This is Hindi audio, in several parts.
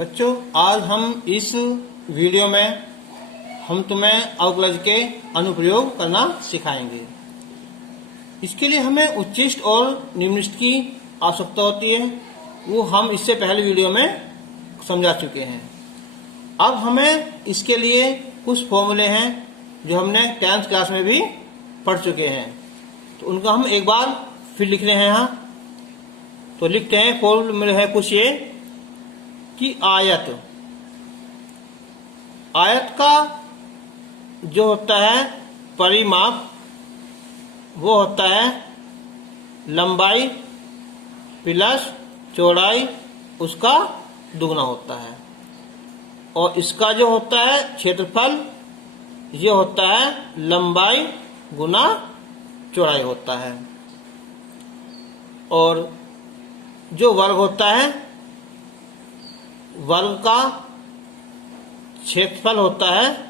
बच्चों, आज हम इस वीडियो में हम तुम्हें अवकलज के अनुप्रयोग करना सिखाएंगे। इसके लिए हमें उच्चिष्ट और निम्निष्ट की आवश्यकता होती है, वो हम इससे पहले वीडियो में समझा चुके हैं। अब हमें इसके लिए कुछ फॉर्मूले हैं जो हमने 10th क्लास में भी पढ़ चुके हैं, तो उनका हम एक बार फिर लिख रहे हैं यहाँ। तो लिखते हैं, फॉर्मूले है कुछ ये कि आयत का जो होता है परिमाप वो होता है लंबाई प्लस चौड़ाई उसका दुगना होता है, और इसका जो होता है क्षेत्रफल ये होता है लंबाई गुना चौड़ाई होता है, और जो वर्ग होता है वर्ग का क्षेत्रफल होता है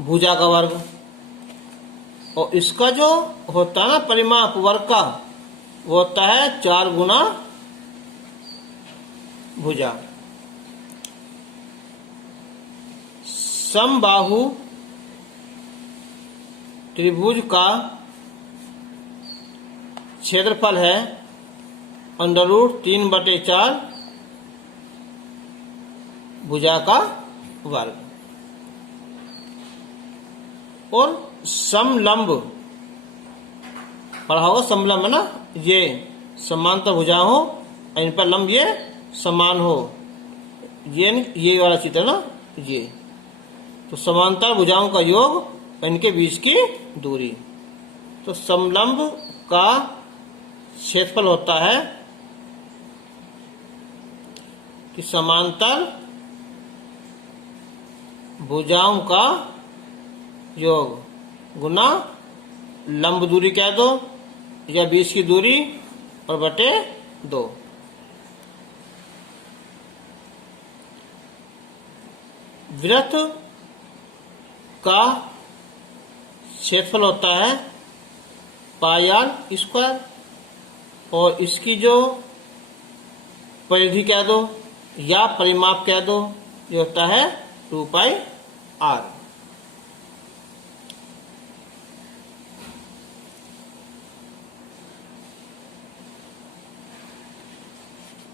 भुजा का वर्ग, और इसका जो होता है ना परिमाप वर्ग का वो होता है 4 गुना भुजा। समबाहु त्रिभुज का क्षेत्रफल है √3/4 भुजा का वर्ग, और समलंब पढ़ा होगा, समलंब है ना, ये समांतर भुजा हो इन पर लंब ये समान हो, ये वाला चित्र ना, ये तो समांतर भुजाओं का योग इनके बीच की दूरी। तो समलंब का क्षेत्रफल होता है कि समांतर भुजाओं का योग गुना लंब दूरी कह दो या बीच की दूरी और बटे 2। वृत्त का क्षेत्रफल होता है πr², और इसकी जो परिधि कह दो या परिमाप कह दो ये होता है 2πr।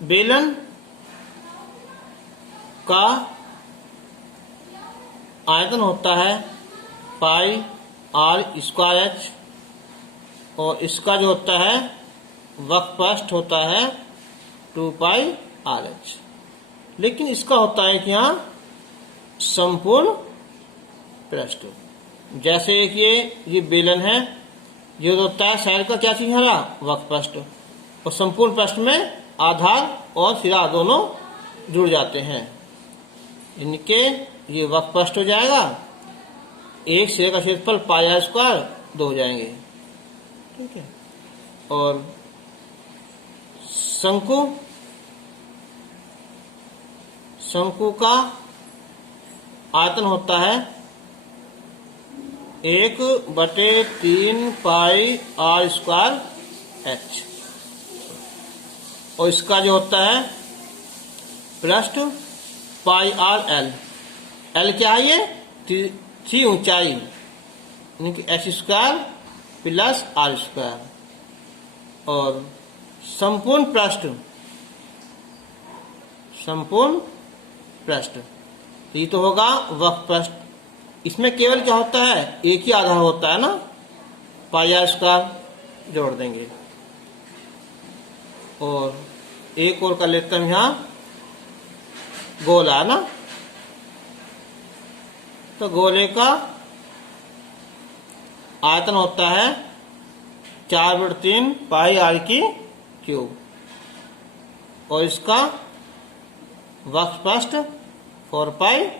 बेलन का आयतन होता है πr²h, और इसका जो होता है वक्रपृष्ठ होता है 2πrh। लेकिन इसका होता है कि यहाँ संपूर्ण पृष्ठ, जैसे कि ये बेलन है, ये होता है साइड का क्या चीज हरा वक्रपृष्ठ, और संपूर्ण पृष्ठ में आधार और सिरा दोनों जुड़ जाते हैं, इनके ये वक्रपृष्ठ हो जाएगा, एक सिरे का क्षेत्रफल πr², 2 हो जाएंगे, ठीक है। और शंकु का आयतन होता है 1/3πr²h, और इसका जो होता है पृष्ठ πrl, l क्या है, ये 3 ऊंचाई यानी कि h² प्लस r², और संपूर्ण पृष्ठ ये तो होगा वक्रपृष्ठ। इसमें केवल क्या होता है, एक ही आधार होता है ना, πr² जोड़ देंगे, और एक और कर लेते हैं यहाँ गोला है ना, तो गोले का आयतन होता है 4/3πr³, और इसका वक्रपृष्ठ 4πr²।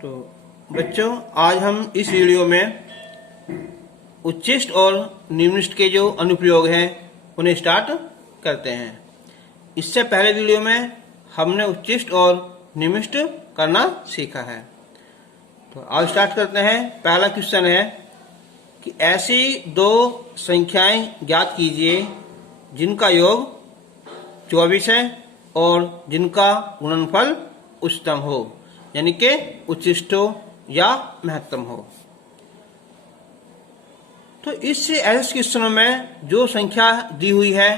तो बच्चों, आज हम इस वीडियो में उच्चिष्ट और निम्निष्ट के जो अनुप्रयोग हैं उन्हें स्टार्ट करते हैं। इससे पहले वीडियो में हमने उच्चिष्ट और निम्निष्ट करना सीखा है। तो अब स्टार्ट करते हैं। पहला क्वेश्चन है कि ऐसी दो संख्याएं ज्ञात कीजिए जिनका योग 24 है और जिनका गुणनफल उच्चतम हो, यानी कि उच्चिष्ट हो या महत्तम हो। तो इस ऐसे क्वेश्चनों में जो संख्या दी हुई है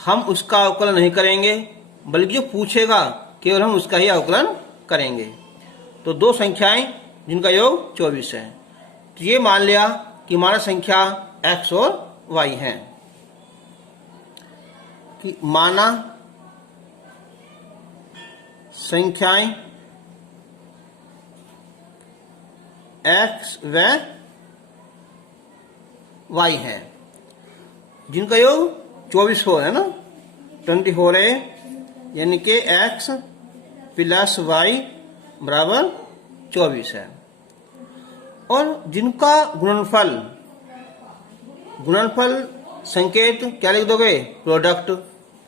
हम उसका अवकलन नहीं करेंगे, बल्कि जो पूछेगा केवल हम उसका ही अवकलन करेंगे। तो दो संख्याएं जिनका योग 24 है, तो ये मान लिया कि हमारा संख्या x और y है। कि माना संख्याएं x व y है जिनका योग 24 है ना, 24 है, यानी कि x प्लस y बराबर 24 है। और जिनका गुणनफल संकेत क्या लिख दोगे, प्रोडक्ट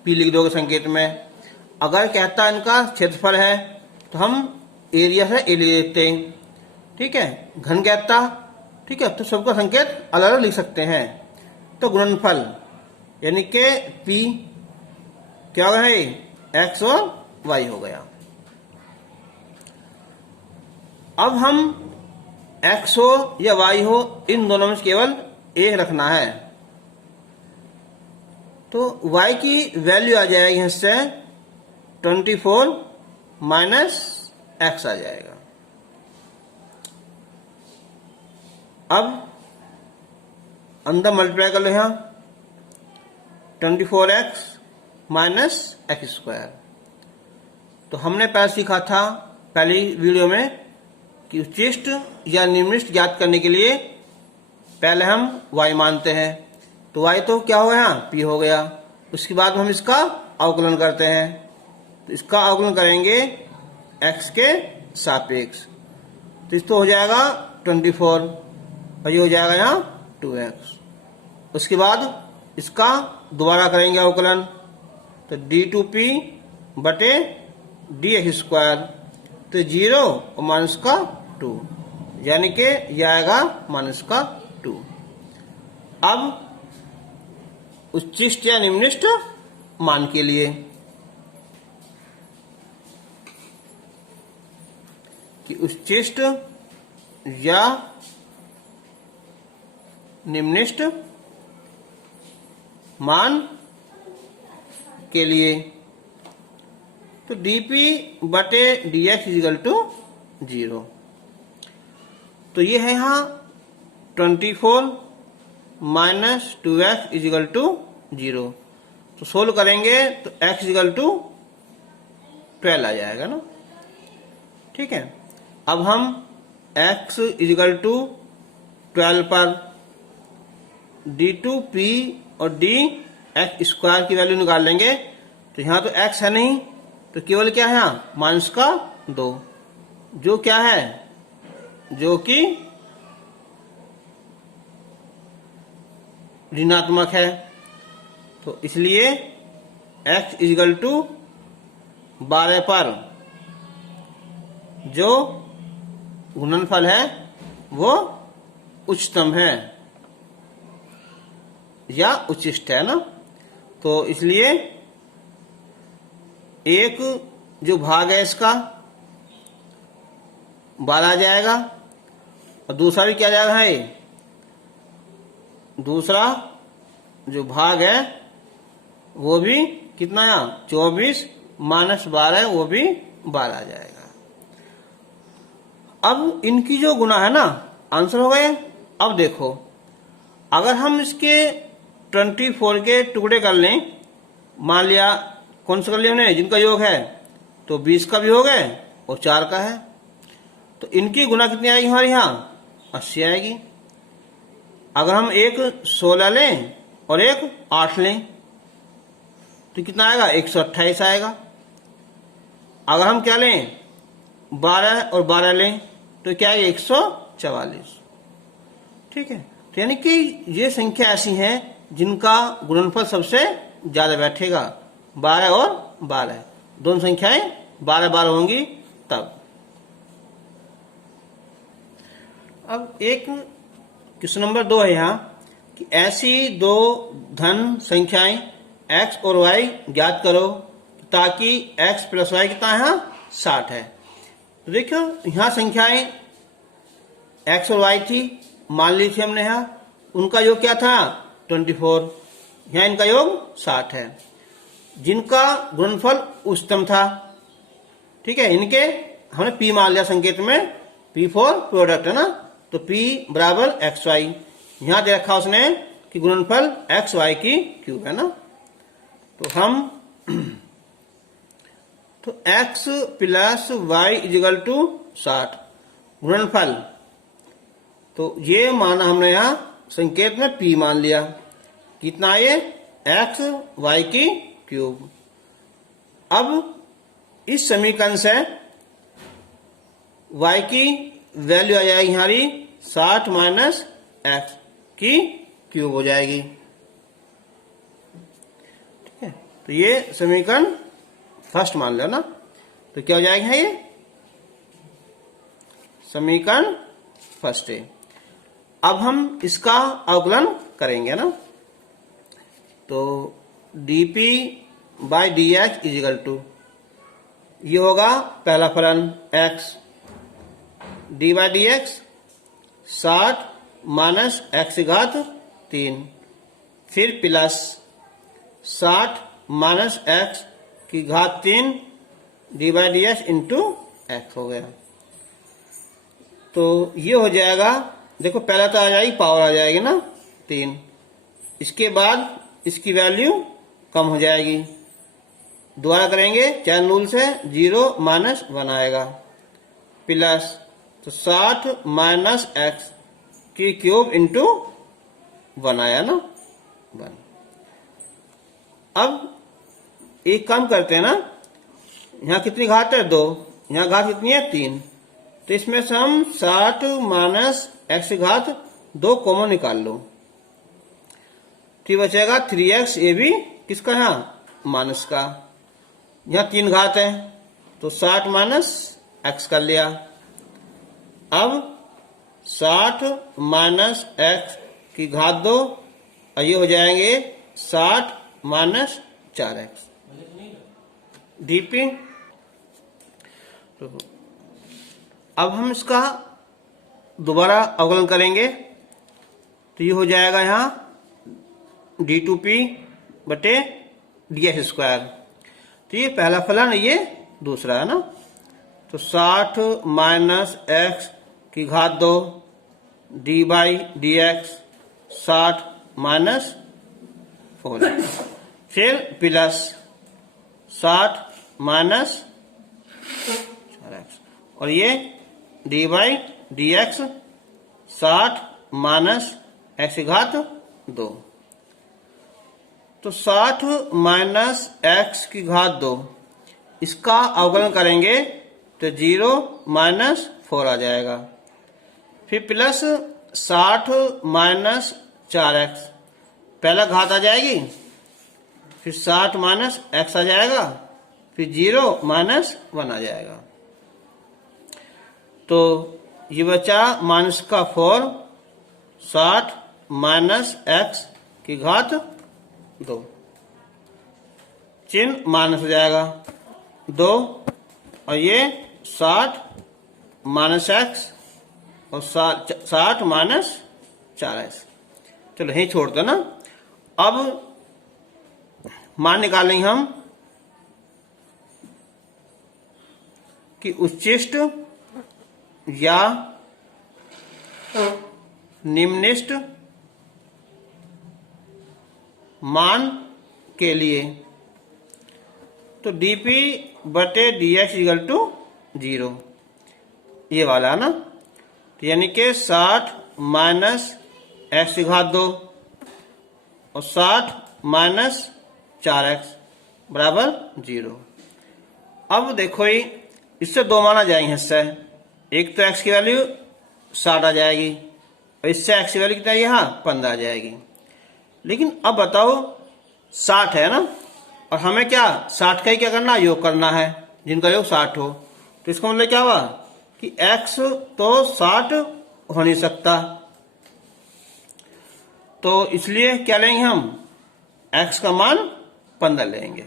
p लिख दोगे संकेत में। अगर कहता है इनका क्षेत्रफल है तो हम एरिया से ए ले लेते हैं, ठीक है। घन कहता, ठीक है, तो सबका संकेत अलग अलग लिख सकते हैं। तो गुणनफल यानी कि p क्या होगा है, x और y हो गया। अब हम x हो या y हो, इन दोनों में केवल एक रखना है। तो y की वैल्यू आ जाएगी इससे 24 माइनस x आ जाएगा। अब अंदर मल्टीप्लाई कर लो, यहां 24x माइनस एक्स स्क्वायर। तो हमने पहले सीखा था पहली वीडियो में कि उच्चिष्ट या निम्निष्ट ज्ञात करने के लिए पहले हम y मानते हैं। तो y तो क्या हो गया, p हो गया। उसके बाद हम इसका अवकलन करते हैं। तो इसका अवकलन करेंगे x के सापेक्ष। तो इस तो हो जाएगा 24 और ये हो जाएगा यहाँ 2x। उसके बाद इसका दोबारा करेंगे अवकलन, तो d2p बटे dx स्क्वायर, तो 0 और माइनस का 2, यानी कि यह आएगा माइनस का 2। अब उच्चिष्ट या निम्निष्ट मान के लिए कि उच्चिष्ट या निम्निष्ट मान के लिए, तो dp बटे dx इजिकल टू 0। तो ये है यहाँ 24 माइनस 2x इजिकल टू 0। तो सोल्व करेंगे तो x इजिकल टू 12 आ जाएगा ना, ठीक है। अब हम x इजिकल टू 12 पर d2p और dx स्क्वायर की वैल्यू निकाल लेंगे। तो यहाँ तो x है नहीं, तो केवल क्या है यहाँ माइनस का 2, जो क्या है, जो कि ऋणात्मक है। तो इसलिए x इजिकल टू 12 पर जो गुणनफल है वो उच्चतम है या उच्चिष्ट है ना। तो इसलिए एक जो भाग है इसका 12 आ जाएगा और दूसरा भी क्या जाएगा है, दूसरा जो भाग है वो भी कितना है 24 माइनस 12 वो भी 12 आ जाएगा। अब इनकी जो गुना है ना, आंसर हो गए। अब देखो अगर हम इसके 24 के टुकड़े कर लें, मान लिया कौन सा कर लिया हमने, जिनका योग है, तो 20 का भी हो गए और 4 का है। तो इनकी गुना कितनी आएगी हमारे यहाँ 80 आएगी। अगर हम एक 16 लें और एक 8 लें तो कितना आएगा 128 आएगा। अगर हम क्या लें 12 और 12 लें तो क्या है 144, ठीक है। तो यानी कि ये संख्या ऐसी हैं जिनका गुणनफल सबसे ज्यादा बैठेगा, 12 और 12, दोनों संख्याएं 12 12 होंगी तब। अब एक क्वेश्चन नंबर 2 है यहाँ कि ऐसी दो धन संख्याएं x और y ज्ञात करो ताकि x प्लस वाई कितना है, 60 है। तो देखो यहाँ संख्याएं x और y थी, मान ली थी हमने यहाँ, उनका योग क्या था 24, यहाँ इनका योग 60 है, जिनका गुणनफल उच्चतम था। ठीक है, इनके हमने p मान लिया संकेत में, p फॉर प्रोडक्ट है ना, तो p बराबर एक्स वाई, यहां दे रखा उसने कि गुणनफल एक्स वाई की क्यूब है ना। तो हम तो x plus Y equal to 60 गुणनफल, तो ये माना हमने यहां संकेत में p मान लिया, कितना ये एक्स वाई की क्यूब। अब इस समीकरण से y की वैल्यू आ जाएगी हमारी 60 माइनस एक्स की क्यूब हो जाएगी। ठीक है, तो ये समीकरण फर्स्ट मान लो ना, तो क्या हो जाएगा ये समीकरण फर्स्ट है। अब हम इसका अवकलन करेंगे ना, तो dp by D H equal to, ये होगा पहला फलन x D by D X 60 minus X घात 3, फिर प्लस 60 माइनस एक्स की घात 3 D by D x into x हो गया। तो ये हो जाएगा, देखो पहला तो आ जाएगी पावर आ जाएगी ना 3, इसके बाद इसकी वैल्यू कम हो जाएगी, दोबारा करेंगे चैन रूल से, 0 माइनस 1 आएगा, प्लस तो 60 माइनस एक्स की क्यूब इंटू 1 आया ना 1। अब एक काम करते हैं ना, यहाँ कितनी घात है 2, यहाँ घात कितनी है 3, तो इसमें से हम 60 माइनस एक्स की घात 2 कॉमन निकाल लो, ठीक बचेगा 3x, ये भी किसका है माइनस का, यहाँ 3 घात है तो 60 माइनस एक्स कर लिया। अब 60 माइनस एक्स की घात 2 और ये हो जाएंगे 60 माइनस 4x डीपी। अब हम इसका दोबारा अवकलन करेंगे, तो ये हो जाएगा यहाँ d2p बटे ds स्क्वायर, तो ये पहला फलन, ये दूसरा है ना, तो 60 माइनस एक्स की घात 2 D by D X 60 minus 4x, फिर प्लस 60 माइनस 4x, और ये D by D X 60 minus x की घात 2, तो 60 माइनस एक्स की घात 2, इसका अवकलन करेंगे तो 0 माइनस 4 आ जाएगा, फिर प्लस 60 माइनस 4x, पहला घात आ जाएगी, फिर 60 माइनस एक्स आ जाएगा, फिर 0 माइनस 1 आ जाएगा, तो ये बचा माइनस का 4, 60 माइनस एक्स की घात 2, चिन्ह माइनस हो जाएगा 2, और ये 60 माइनस एक्स और 60 माइनस 4x, चलो यही छोड़ दो ना। अब मान निकालेंगे हम कि उच्चिष्ट या निम्निष्ट मान के लिए, तो dp बटे dx इक्वल टू 0, ये वाला है ना, तो यानी कि 60 माइनस एक्स की घात 2 और 60 माइनस 4x बराबर 0। अब देखो ही इससे 2 माना जाएंगे हिस्से, एक तो x की वैल्यू 60 आ जाएगी और इससे x की वैल्यू कितना यहाँ 15 आ जाएगी। लेकिन अब बताओ 60 है ना, और हमें क्या 60 का ही क्या करना, योग करना है, जिनका योग 60 हो, तो इसका मतलब क्या हुआ कि x तो 60 हो नहीं सकता। तो इसलिए क्या लेंगे हम, x का मान 15 लेंगे।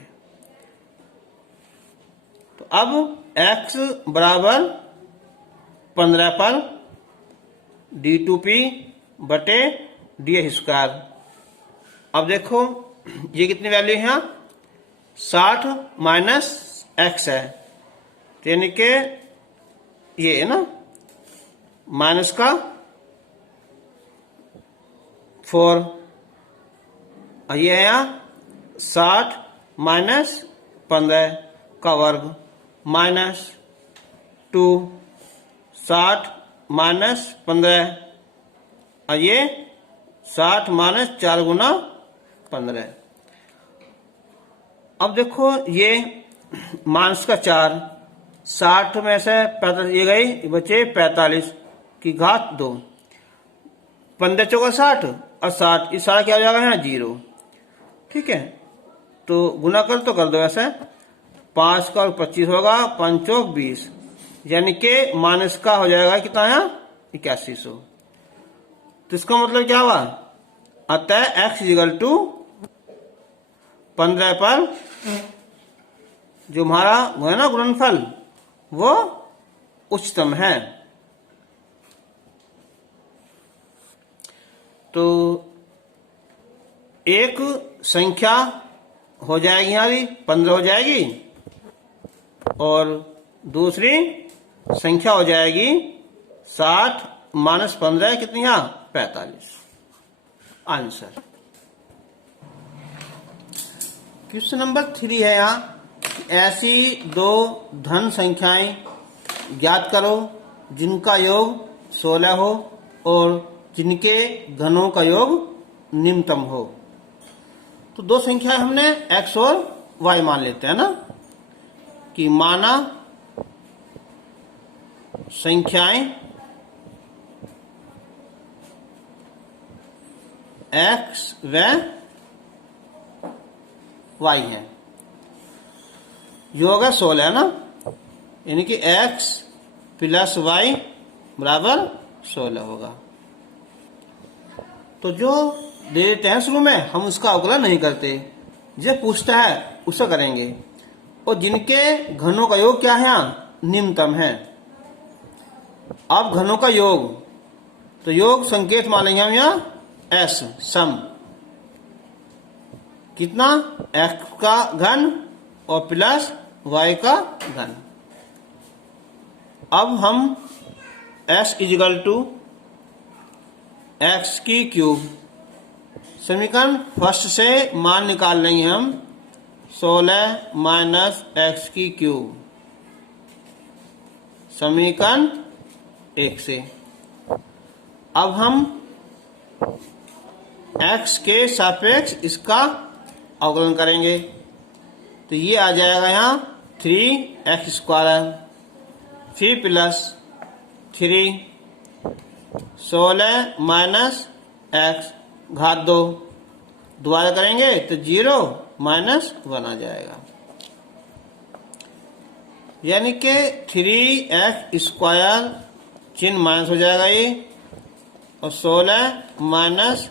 तो अब x बराबर 15 पर d2p बटे dx²। अब देखो ये कितनी वैल्यू है, 60 माइनस x है, तो यानी कि ये है ना माइनस का 4, और ये है यहाँ 60 माइनस 15 का वर्ग माइनस 2, 60 माइनस 15, और ये 60 माइनस 4 गुना 15। अब देखो ये माइनस का 4, 60 में से 45 ये गई, बचे 45 की घात 2, 15 चौका 60 और 60, इस सारा क्या हो जाएगा यहाँ 0। ठीक है, तो गुना कर तो कर दो ऐसे, 5 का और 25 होगा, 5 चौक 20, यानी कि माइनस का हो जाएगा कितना है 8100। तो इसका मतलब क्या हुआ, अतः x = 15 पर जो हमारा है ना गुणनफल वो उच्चतम है। तो एक संख्या हो जाएगी हमारी 15 हो जाएगी, और दूसरी संख्या हो जाएगी 60 माइनस 15 कितनी है 45। आंसर क्वेश्चन नंबर 3 है यहाँ, ऐसी दो धन संख्याएं ज्ञात करो जिनका योग 16 हो और जिनके घनों का योग निम्नतम हो। तो दो संख्याएं हमने x और y मान लेते हैं ना, कि माना संख्याएं x व y है, योग है 16 है ना, यानी कि x प्लस y बराबर 16 होगा। तो जो दे देते हैं शुरू में हम उसका अवकलन नहीं करते, जो पूछता है उसका करेंगे, और जिनके घनों का योग क्या है यहाँ निम्नतम है। अब घनों का योग, तो योग संकेत मानेंगे हम यहाँ s सम, कितना x का घन और प्लस y का घन। अब हम s = x की क्यूब, समीकरण फर्स्ट से मान निकाल लेंगे हम 16 माइनस x की क्यूब, समीकरण 1 से। अब हम x के सापेक्ष इसका अवकलन करेंगे, तो ये आ जाएगा यहाँ 3x², फिर प्लस 3, 16 माइनस x घात 2, दोबारा करेंगे तो 0 माइनस 1 आ जाएगा, यानी कि 3x² चिन्ह माइनस हो जाएगा ये, और 16 माइनस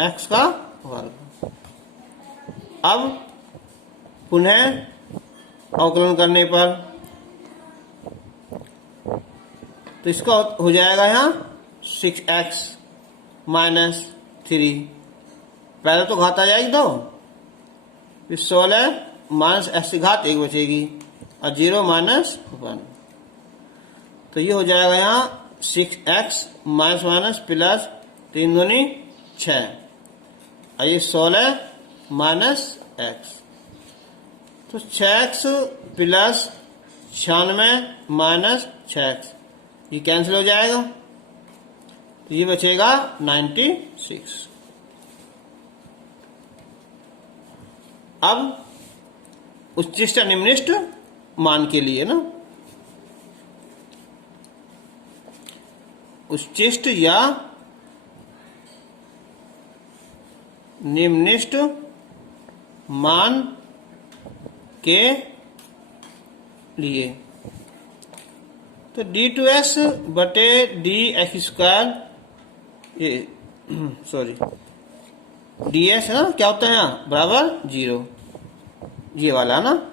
x का वर्ग। अब पुनः अवकलन करने पर तो इसका हो जाएगा यहाँ 6x माइनस 3, पहले तो घात आ जाएगी 2, फिर 16 माइनस x की घात 1 बचेगी, और 0 माइनस 1, तो ये हो जाएगा यहाँ 6x माइनस माइनस प्लस 3 दूनी 6, और ये 16 माइनस x, तो 6x प्लस 96 माइनस 6x ये कैंसिल हो जाएगा, तो ये बचेगा 96। अब उच्चिष्ट निम्निष्ट मान के लिए ना, उच्चिष्ट या निम्निष्ट मान के लिए तो d2s बटे डी एक्स स्क्वायर, ये सॉरी ds है ना, क्या होता है यहाँ बराबर 0, ये वाला ना,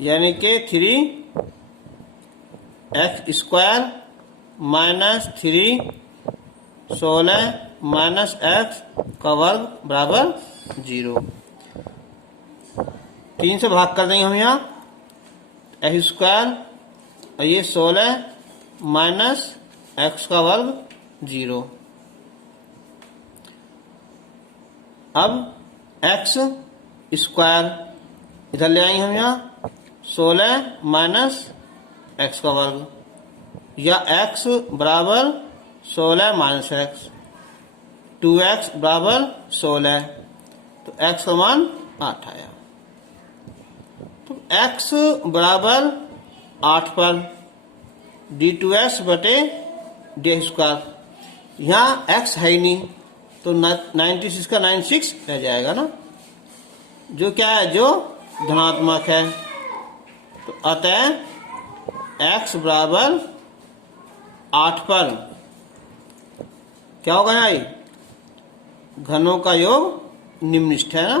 यानी कि 3x square minus 16 minus x का वर्ग बराबर 0। 3 से भाग कर देंगे हम यहाँ, एक्स स्क्वायर और ये 16 माइनस x का वर्ग 0। अब x स्क्वायर इधर ले आएंगे हम यहाँ, 16 माइनस x का वर्ग, या x बराबर 16 माइनस x, 2x बराबर 16, तो x का मान 8 आया। तो x बराबर 8 पर d2s बटे डी स्क्वायर, यहाँ x है ही नहीं, तो 96 का 96 रह जाएगा ना, जो क्या है, जो धनात्मक है। तो अतः x बराबर 8 पर क्या होगा यहाँ, घनों का योग निम्नलिखित है ना,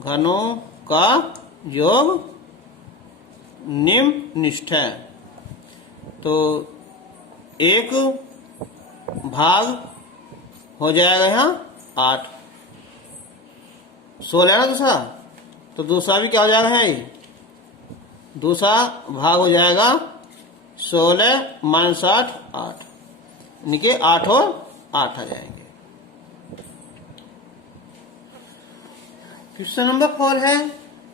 घनों का योग निम्नलिखित है। तो एक भाग हो जाएगा यहाँ 8, 16 ना दूसरा, तो दूसरा भी क्या हो जाएगा है, दूसरा भाग हो जाएगा 16 माइनस 8, 8, यानी कि 8 और 8 आ जाएंगे। क्वेश्चन नंबर 4 है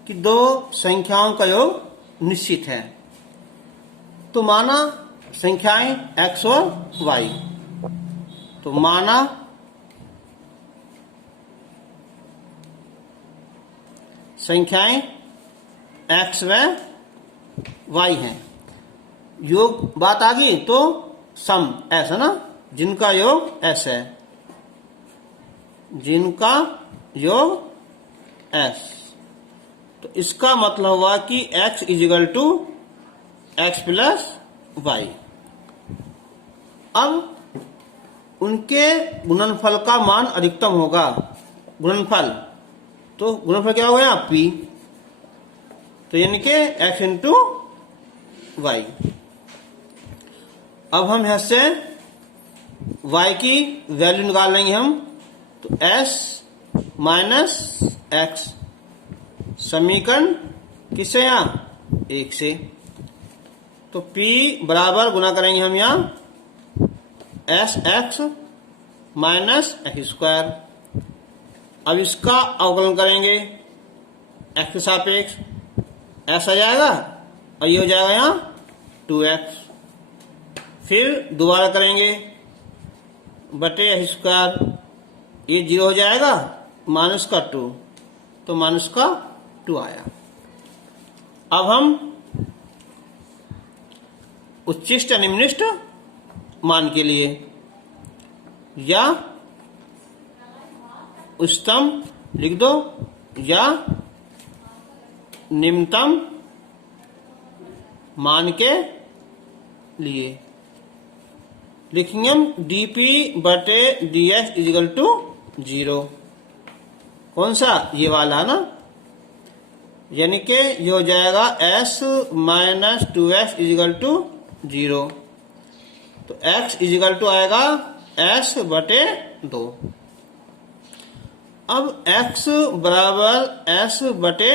कि दो संख्याओं का योग निश्चित है, तो माना संख्याएं x और y, तो माना संख्याएं x व y हैं, योग बात आ गई तो सम s है ना, जिनका योग s है, जिनका योग s, तो इसका मतलब हुआ कि x equal to X plus Y. अब उनके गुणनफल का मान अधिकतम होगा, गुणनफल, तो गुणनफल क्या होगा यहाँ p, तो यानी कि x इंटू वाई। अब हम यहां से y की वैल्यू निकाल लेंगे हम, तो s माइनस एक्स, समीकरण किससे, यहाँ 1 से, तो p बराबर गुना करेंगे हम यहाँ S x minus X square. अब इसका अवकलन करेंगे x के सापेक्ष, s आ जाएगा और ये हो जाएगा यहाँ 2x, फिर दोबारा करेंगे बटे एक्स स्क्वायर, ये 0 हो जाएगा, माइनस का 2, तो माइनस का 2 आया। अब हम उच्चिष्ट निम्निष्ट मान के लिए या उच्चतम लिख दो या निम्नतम मान के लिए लिखेंगे हम dp बटे ds इजिकल टू 0। कौन सा, ये वाला ना, यानी कि ये हो जाएगा s minus 2x is equal to 0, तो x इजिकल टू आएगा s बटे 2। अब x बराबर s बटे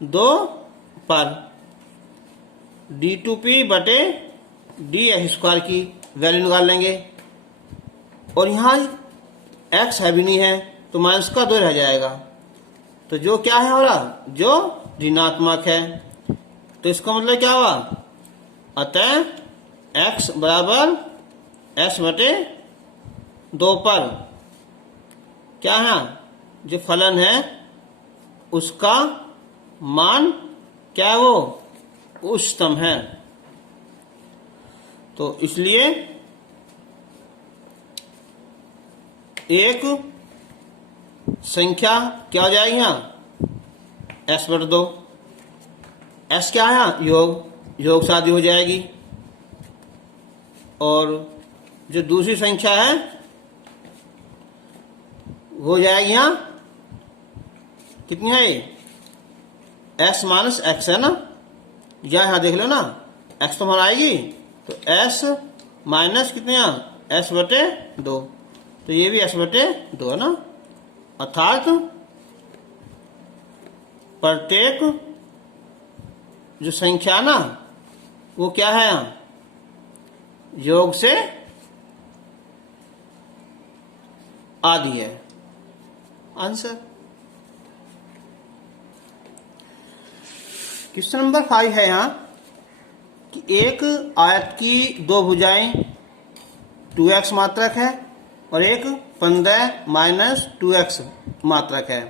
2 पर d2p बटे डी एक्स स्क्वायर की वैल्यू निकाल लेंगे, और यहाँ x है भी नहीं है, तो माइनस का 2 रह जाएगा, तो जो क्या है हमारा, जो ऋणात्मक है, तो इसका मतलब क्या हुआ, अतः x बराबर s बटे 2 पर क्या है, जो फलन है उसका मान क्या है, वो उच्चतम है। तो इसलिए एक संख्या क्या हो जाएगी यहाँ s बटे 2, s क्या है यहाँ योग, योग शादी हो जाएगी, और जो दूसरी संख्या है वो हो जाएगी यहाँ कितनी है ये s माइनस एक्स है ना, या यहाँ देख लो ना x तो हमारा आएगी तो s माइनस कितने यहाँ s बटे 2, तो ये भी s बटे 2 है ना, अर्थात प्रत्येक जो संख्या ना वो क्या है यहाँ योग से आधी है। आंसर क्वेश्चन नंबर 5 है यहाँ कि एक आयत की दो भुजाएं 2x मात्रक है और एक 15 माइनस 2x मात्रक है,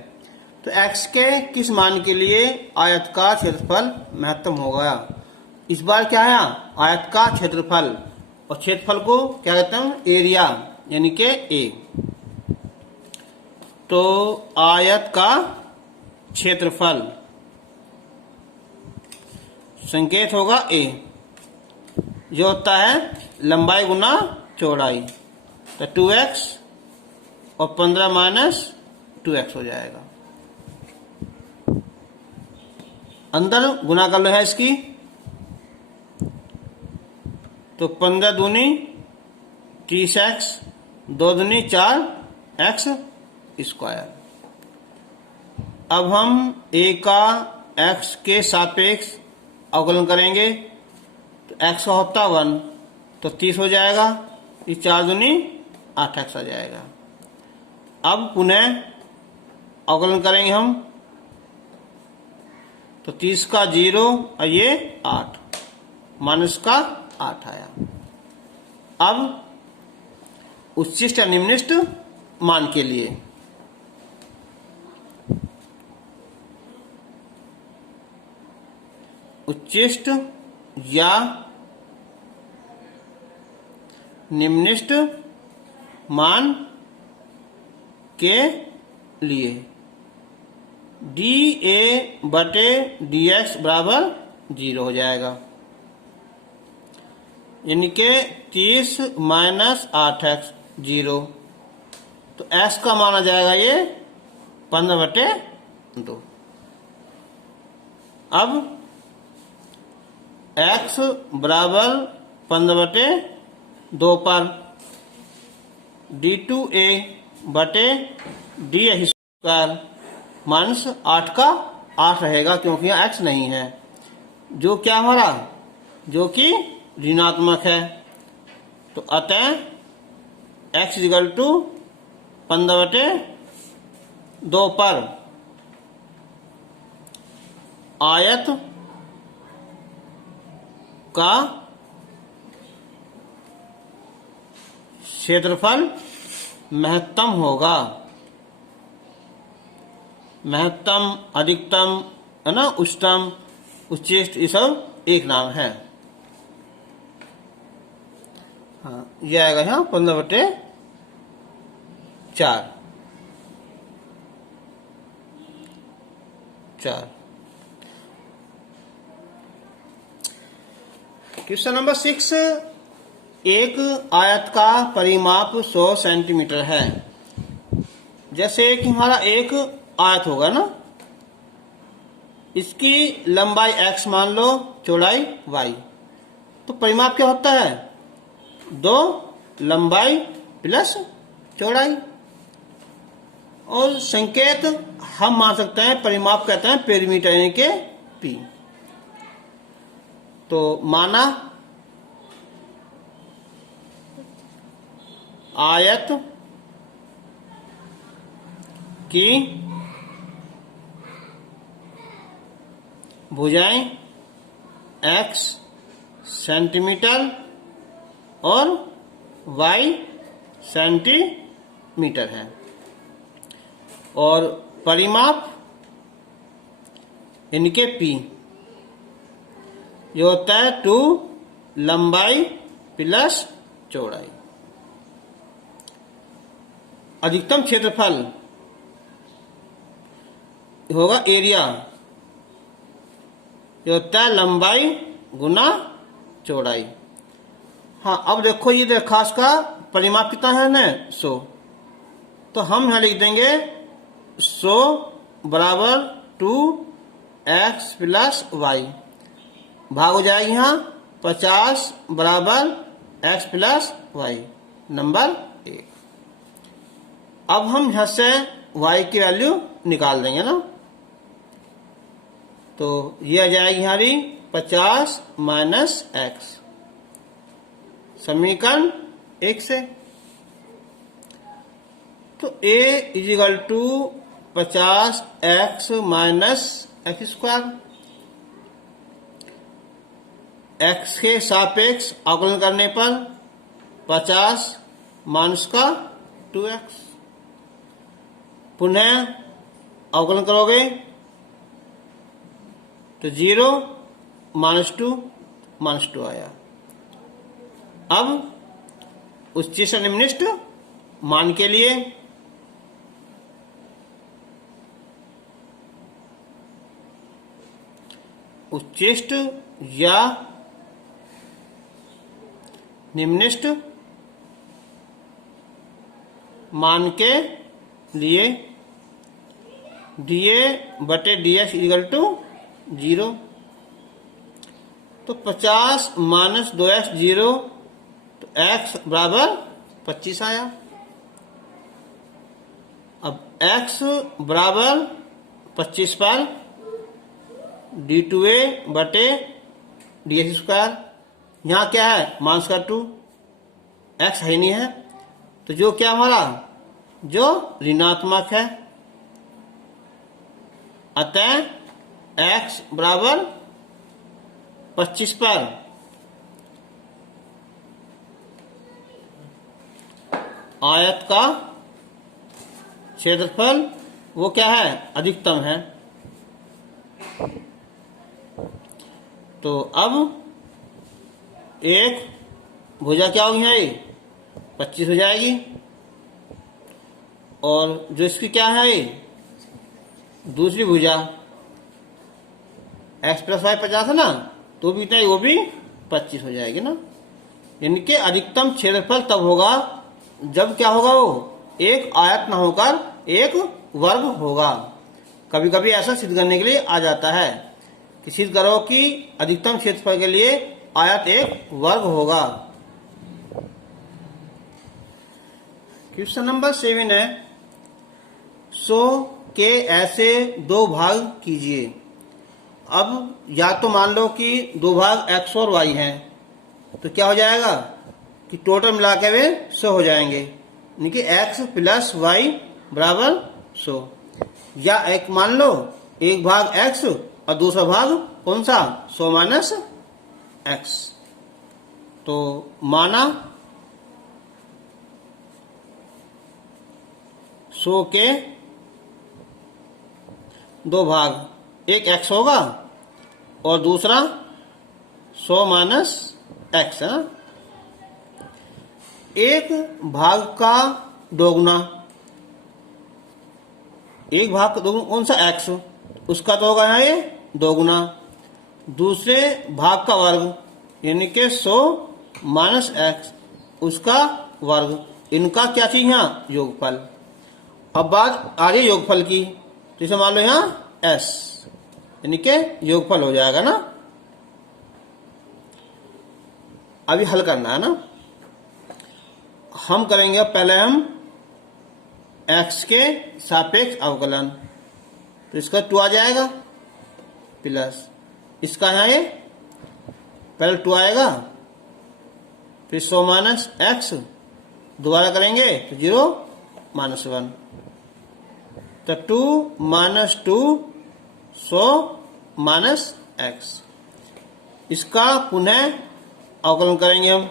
तो x के किस मान के लिए आयत का क्षेत्रफल महत्तम होगा। इस बार क्या है आयत का क्षेत्रफल, और क्षेत्रफल को क्या कहते हैं एरिया यानी कि a। तो आयत का क्षेत्रफल संकेत होगा a, जो होता है लंबाई गुना चौड़ाई, तो 2x और 15 माइनस 2x हो जाएगा। अंदर गुना कर लो है इसकी, तो 15 दूनी 30x, 2 दूनी 4x स्क्वायर। अब हम a का x के सापेक्ष अवकलन करेंगे, तो x का होता 1 तो 30 हो जाएगा, ये 4 दूनी 8x आ जाएगा। अब पुनः अवकलन करेंगे हम, तो 30 का 0 और ये 8 माइनस का 8 आया। अब उच्चिष्ट या निम्निष्ट मान के लिए उच्चिष्ट या निम्निष्ट मान के लिए dA बटे dx बराबर 0 हो जाएगा, यानी कि 30 माइनस 8x 0, तो x का माना जाएगा ये 15 बटे 2। अब x बराबर 15 बटे 2 पर d2a बटे dx स्क्वायर माइनस 8 का 8 रहेगा, क्योंकि यहाँ x नहीं है, जो क्या हमारा जो कि ऋणात्मक है। तो अतः x इक्वल टू 15 बटे 2 पर आयत का क्षेत्रफल महत्तम होगा। महत्तम, अधिकतम है ना, उच्चतम, उच्चिष्ट, ये सब एक नाम है। हाँ, ये आएगा यहाँ 15 बटे 4। क्वेश्चन नंबर 6, एक आयत का परिमाप 100 सेंटीमीटर है। जैसे कि हमारा एक आयत होगा ना, इसकी लंबाई x मान लो, चौड़ाई y, तो परिमाप क्या होता है 2 लंबाई प्लस चौड़ाई। और संकेत हम मान सकते हैं, परिमाप कहते हैं पेरीमीटर यानी के p। तो माना आयत की भुजाएं x सेंटीमीटर और y सेंटीमीटर है, और परिमाप इनके p जो होता है 2 लंबाई प्लस चौड़ाई। अधिकतम क्षेत्रफल होगा एरिया, जो होता है लंबाई गुना चौड़ाई। हाँ, अब देखो ये रेखांश का परिमाप कितना है ना 100। तो हम यहाँ लिख देंगे 100 बराबर 2x प्लस वाई, भाग हो जाएगी यहाँ 50 बराबर x प्लस वाई, नंबर 1। अब हम यहाँ से y की वैल्यू निकाल देंगे ना, तो ये आ जाएगी हमारी 50 माइनस x, समीकरण 1 से। तो a equal to 50x minus X square, x के सापेक्ष अवकलन करने पर 50 माइनस का 2x, पुनः अवकलन करोगे तो 0 माइनस टू आया। अब उच्च से निम्नलिखित मान के लिए उच्चिष्ट या निम्नलिखित मान के लिए dA बटे dx इक्वल टू 0। तो 50 माइनस 2x 0, तो x बराबर 25 आया। अब x बराबर 25 पर d2a बटे dx स्क्वायर, यहाँ क्या है माइनस का 2, x है नहीं है, तो जो क्या हमारा जो ऋणात्मक है, अतः x बराबर 25 पर आयत का क्षेत्रफल वो क्या है अधिकतम है। तो अब एक भुजा क्या होगी है 25 हो जाएगी, और जो इसकी क्या है दूसरी भुजा x प्लस वाई 50 है ना, तो भी इतना वो भी 25 हो जाएगी ना। इनके अधिकतम क्षेत्रफल तब होगा जब क्या होगा वो एक आयत न होकर एक वर्ग होगा। कभी कभी ऐसा सिद्ध करने के लिए आ जाता है कि सिद्ध करो कि अधिकतम क्षेत्रफल के लिए आयत एक वर्ग होगा। क्वेश्चन नंबर 7 है 100 के ऐसे दो भाग कीजिए। अब या तो मान लो कि दो भाग x और y हैं, तो क्या हो जाएगा कि टोटल मिला के वे 100 हो जाएंगे, यानी कि x प्लस वाई बराबर 100। या एक मान लो एक भाग x और दूसरा भाग कौन सा 100 माइनस x। तो माना 100 के दो भाग, एक x होगा और दूसरा 100 माइनस x है। एक भाग का दोगुना, एक भाग का दोगुना कौन सा x, उसका तो होगा यहाँ ये दोगुना, दूसरे भाग का वर्ग यानी कि 100 माइनस x उसका वर्ग, इनका क्या चीज यहाँ योगफल। अब बात आ रही योगफल की, तो इसे मान लो यहाँ s यानी कि योगफल हो जाएगा ना। अभी हल करना है ना, हम करेंगे पहले हम x के सापेक्ष अवकलन, तो इसका 2 आ जाएगा प्लस इसका यहाँ ये पहले 2 आएगा, फिर 100 माइनस x दोबारा करेंगे तो 0 माइनस 1, तो 2 माइनस 2 100 माइनस x। इसका पुनः अवकलन करेंगे हम,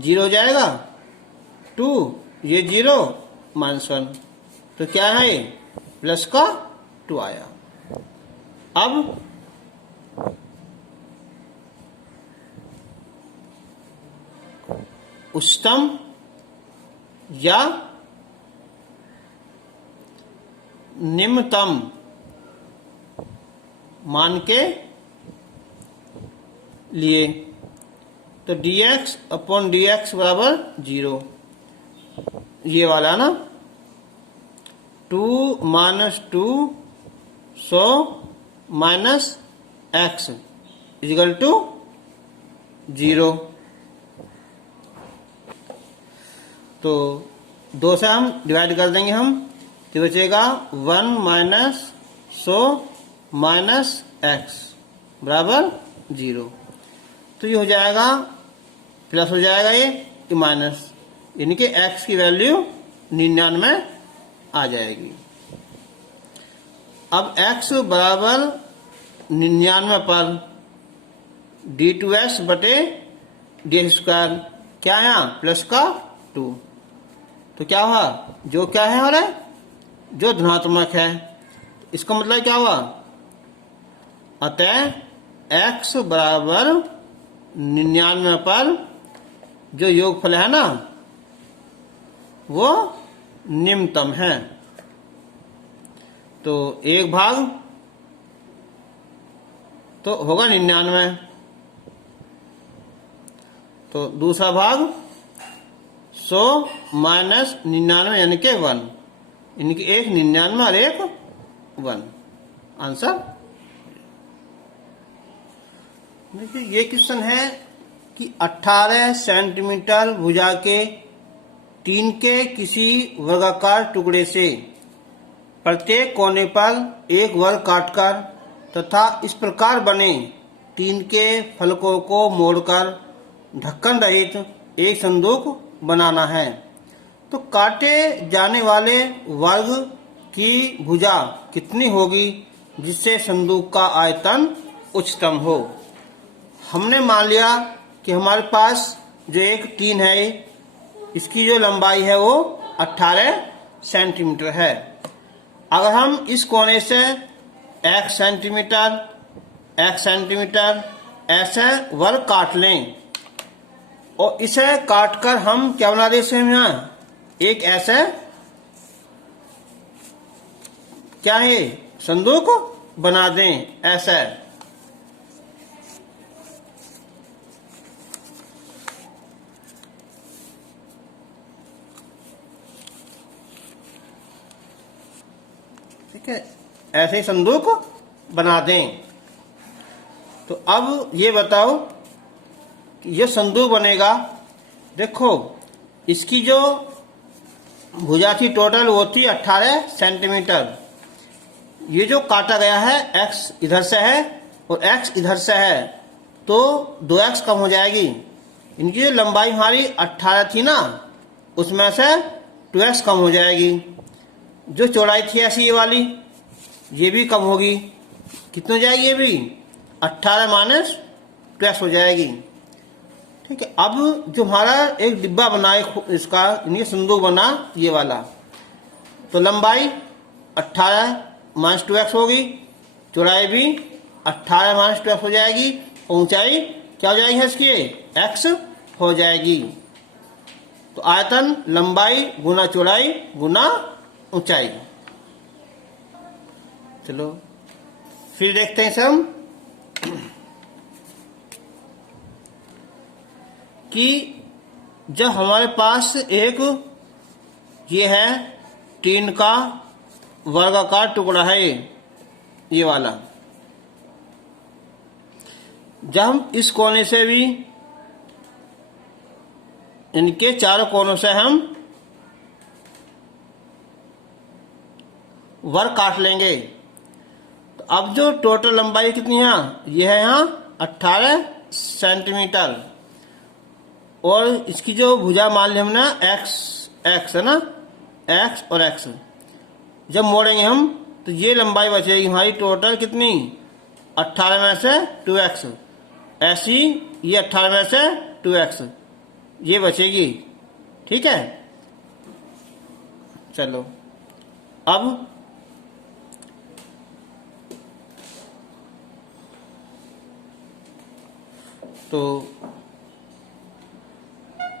0 हो जाएगा, 2 ये 0 माइनस 1, तो क्या है प्लस का 2 आया। अब उच्चतम या निम्नतम मान के लिए, तो dx अपॉन dx बराबर 0, ये वाला ना। 2 minus 2 so minus x equal to 0। तो 2 से हम डिवाइड कर देंगे हम, तो बचेगा 1 माइनस 100 माइनस x बराबर 0। तो ये हो जाएगा प्लस हो जाएगा ये माइनस, यानी कि x की वैल्यू 99 आ जाएगी। अब x बराबर 99 पर d2s बटे ds स्क्वायर क्या है यहाँ प्लस का 2, तो क्या हुआ जो क्या है हमारे जो धनात्मक है, इसका मतलब क्या हुआ, अतः x बराबर 99 पर जो योगफल है ना वो निम्नतम है। तो एक भाग तो होगा 99, तो दूसरा भाग 100 माइनस 99 यानी कि 1, यानी कि एक 99 और एक 1, आंसर। देखिए ये क्वेश्चन है कि 18 सेंटीमीटर भुजा के टीन के किसी वर्गाकार टुकड़े से प्रत्येक कोने पर एक वर्ग काटकर तथा इस प्रकार बने टीन के फलकों को मोड़कर ढक्कन रहित एक संदूक बनाना है। तो काटे जाने वाले वर्ग की भुजा कितनी होगी जिससे संदूक का आयतन उच्चतम हो। हमने मान लिया कि हमारे पास जो एक टीन है इसकी जो लंबाई है वो 18 सेंटीमीटर है। अगर हम इस कोने से x सेंटीमीटर ऐसे वर्ग काट लें और इसे काटकर हम क्या बना दें, इसमें यहाँ एक ऐसे क्या है संदूक बना दें ऐसे। ठीक है, ऐसे ही संदूक बना दें। तो अब ये बताओ कि ये संदूक बनेगा, देखो इसकी जो भुजा थी टोटल वो थी 18 सेंटीमीटर। ये जो काटा गया है x इधर से है और x इधर से है तो 2x कम हो जाएगी। इनकी जो लंबाई हमारी 18 थी ना उसमें से 2x कम हो जाएगी। जो चौड़ाई थी ऐसी ये वाली ये भी कम होगी, कितनी हो जाएगी ये भी 18 माइनस 2x हो जाएगी। ठीक है, अब जो हमारा एक डिब्बा बना है इसका ये संदूक बना ये वाला, तो लंबाई 18 माइनस 2x होगी, चौड़ाई भी 18 माइनस 2x हो जाएगी, ऊंचाई क्या हो जाएगी इसकी x हो जाएगी। तो आयतन लंबाई गुना चौड़ाई गुना ऊंचाई। चलो फिर देखते हैं हम कि जब हमारे पास एक ये है टीन का वर्गाकार टुकड़ा है ये वाला, जब हम इस कोने से भी इनके चारों कोनों से हम वर्ग काट लेंगे, तो अब जो टोटल लंबाई कितनी है ये है यहाँ 18 सेंटीमीटर और इसकी जो भुजा मान ली हमने x है ना, x और x जब मोड़ेंगे हम तो ये लंबाई बचेगी हमारी टोटल कितनी 18 में से 2x, ऐसी ये 18 में से 2x ये बचेगी। ठीक है, चलो अब तो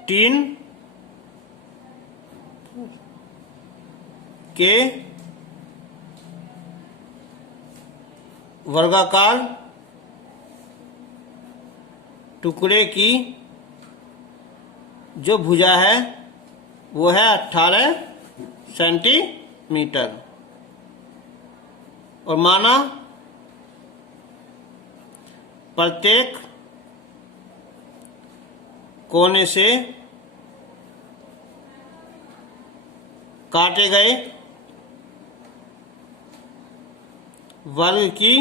टीन के वर्गाकार टुकड़े की जो भुजा है वो है 18 सेंटीमीटर। और माना प्रत्येक कोने से काटे गए वर्ग की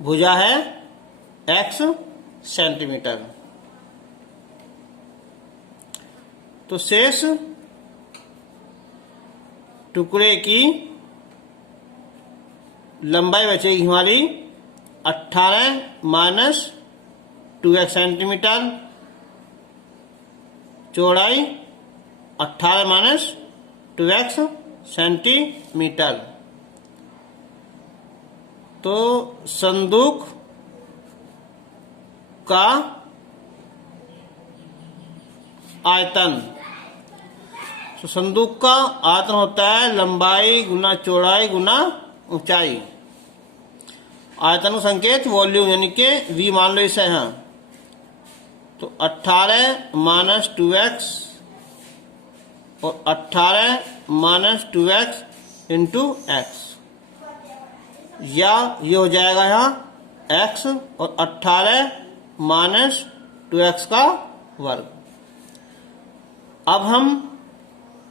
भुजा है x सेंटीमीटर। तो शेष टुकड़े की लंबाई बचेगी हमारी 18 माइनस 2x सेंटीमीटर, चौड़ाई 18 माइनस 2x सेंटीमीटर। तो संदूक का आयतन, तो संदूक का आयतन होता है लंबाई गुना चौड़ाई गुना ऊंचाई। आयतन का संकेत वॉल्यूम यानी कि V मान लो इसे यहाँ। तो 18 माइनस 2x और 18 माइनस 2x इंटू x, या ये हो जाएगा यहाँ x और 18 माइनस 2x का वर्ग। अब हम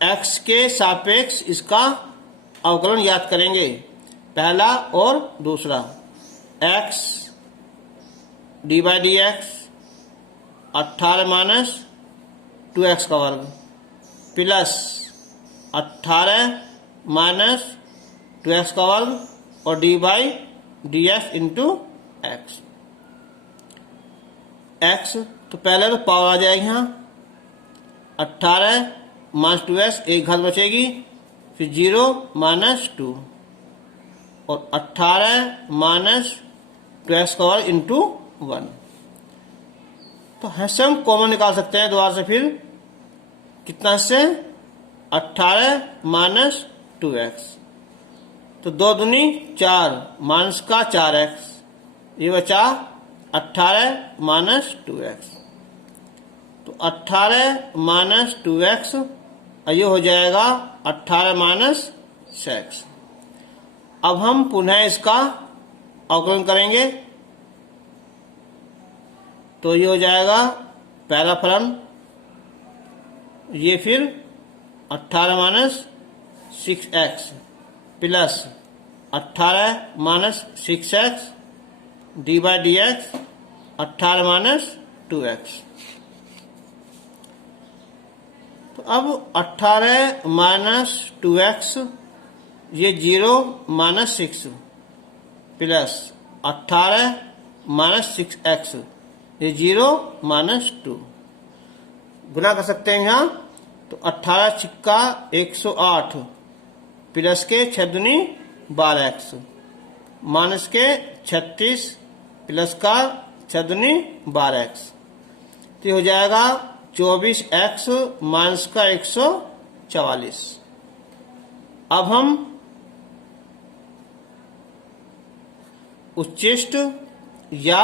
x के सापेक्ष इसका अवकलन याद करेंगे, पहला और दूसरा। x D by D x 18 minus 2x का वर्ग प्लस 18 माइनस 2x का वर्ग और D by D x into x. X तो पहले तो पावर आ जाएगी यहाँ, 18 माइनस 2x एक घात बचेगी, फिर 0 माइनस 2 और 18 माइनस 2x का वर्ग इंटू 1। तो हिस्से हम कॉमन निकाल सकते हैं दोबारा से। फिर कितना हिस्से, 18 माइनस 2x, तो 2 दूनी 4 माइनस का 4x, ये बचा 18 माइनस 2x। तो 18 माइनस 2x ये हो जाएगा 18 माइनस 6x। अब हम पुनः इसका अवकलन करेंगे, तो ये हो जाएगा पहला फलन, ये फिर 18 minus 6x plus 18 minus 6x D by D x 18 minus 2x। तो अब 18 माइनस 2x ये 0 माइनस 6 प्लस 18 माइनस 6x ये 0 माइनस 2 गुना कर सकते हैं यहाँ। तो 18 छिक्का 108 प्लस के 6 दूनी 12x माइनस के 36 प्लस का 6 दूनी 12x, तो हो जाएगा 24x माइनस का 144। अब हम उच्चिष्ट या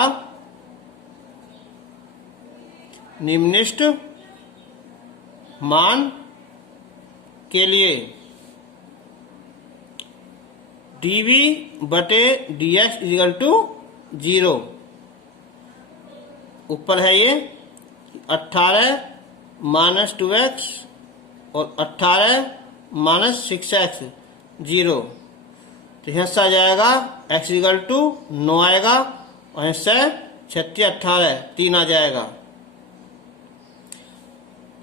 निम्निष्ट मान के लिए dv बटे dx इक्वल टू 0, ऊपर है ये 18 माइनस 2x और 18 माइनस 6x 0, तो यहाँ से आ जाएगा x इक्वल टू 9 आएगा और यहाँ से 36 18 3 आ जाएगा।